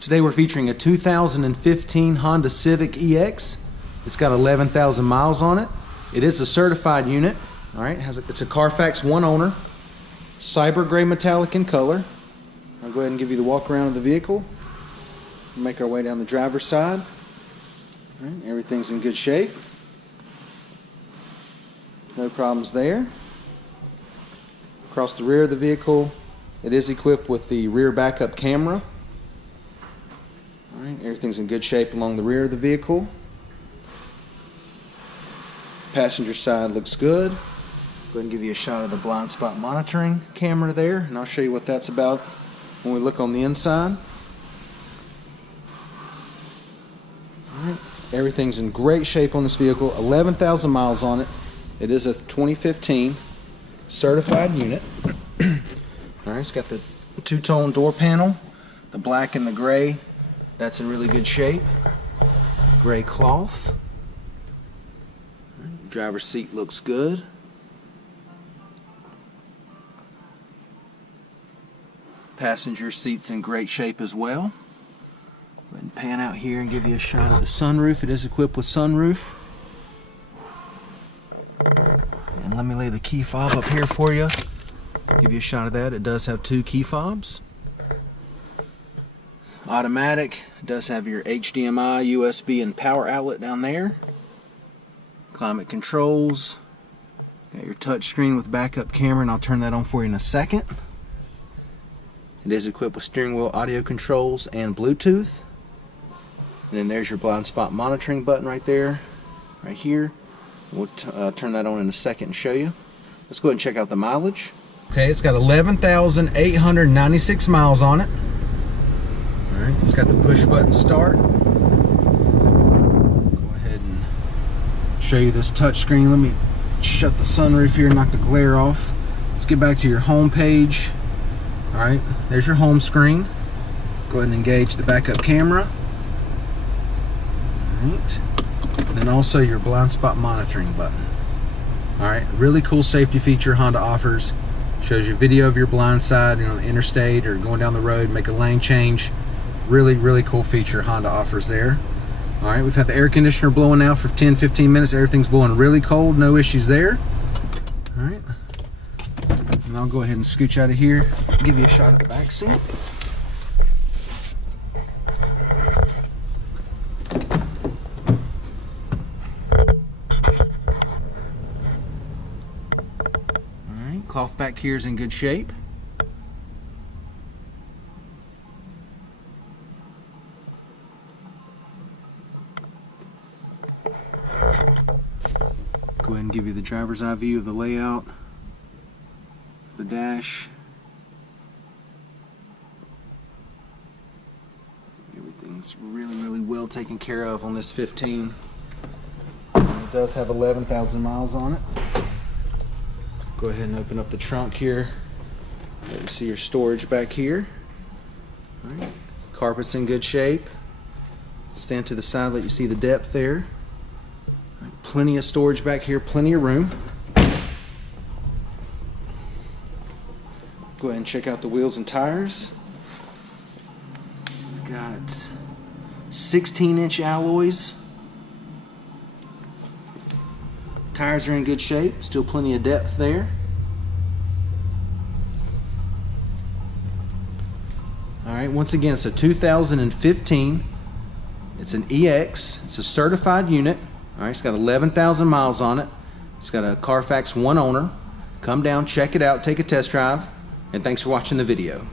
Today we're featuring a 2015 Honda Civic EX. It's got 11,000 miles on it. It is a certified unit. All right, it's a CARFAX One-Owner, cyber gray metallic in color. I'll go ahead and give you the walk around of the vehicle. Make our way down the driver's side. All right, everything's in good shape. No problems there. Across the rear of the vehicle, it is equipped with the rear backup camera. All right, everything's in good shape along the rear of the vehicle. Passenger side looks good. Go ahead and give you a shot of the blind spot monitoring camera there, and I'll show you what that's about when we look on the inside. All right, everything's in great shape on this vehicle. 11,000 miles on it. It is a 2015 certified unit. All right, it's got the two-tone door panel, the black and the gray. That's in really good shape. Gray cloth. Driver's seat looks good. Passenger seat's in great shape as well. Go ahead and pan out here and give you a shot of the sunroof. It is equipped with sunroof. And let me lay the key fob up here for you. Give you a shot of that. It does have two key fobs. Automatic. It does have your HDMI, USB, and power outlet down there. Climate controls. Got your touch screen with backup camera, and I'll turn that on for you in a second. It is equipped with steering wheel audio controls and Bluetooth. And then there's your blind spot monitoring button right there, right here. We'll turn that on in a second and show you. Let's go ahead and check out the mileage. Okay, it's got 11,896 miles on it. All right, it's got the push button start. Go ahead and show you this touch screen. Let me shut the sunroof here and knock the glare off. Let's get back to your home page. All right, there's your home screen. Go ahead and engage the backup camera. All right, and then also your blind spot monitoring button. All right, really cool safety feature Honda offers. Shows you video of your blind side, you know, the interstate or going down the road, make a lane change. Really cool feature Honda offers there. All right, we've had the air conditioner blowing now for 10-15 minutes. Everything's blowing really cold, no issues there. All right, and I'll go ahead and scooch out of here, give you a shot at the back seat. All right, cloth back here is in good shape. Go ahead and give you the driver's eye view of the layout, the dash. Everything's really well taken care of on this 15. And it does have 11,000 miles on it. Go ahead and open up the trunk here. Let me see your storage back here. All right. Carpet's in good shape. Stand to the side, let you see the depth there. Plenty of storage back here, plenty of room. Go ahead and check out the wheels and tires. We've got 16-inch alloys. Tires are in good shape, still plenty of depth there. Alright, once again, it's a 2015. It's an EX. It's a certified unit. Alright, it's got 11,000 miles on it. It's got a CARFAX One-Owner. Come down, check it out, take a test drive, and thanks for watching the video.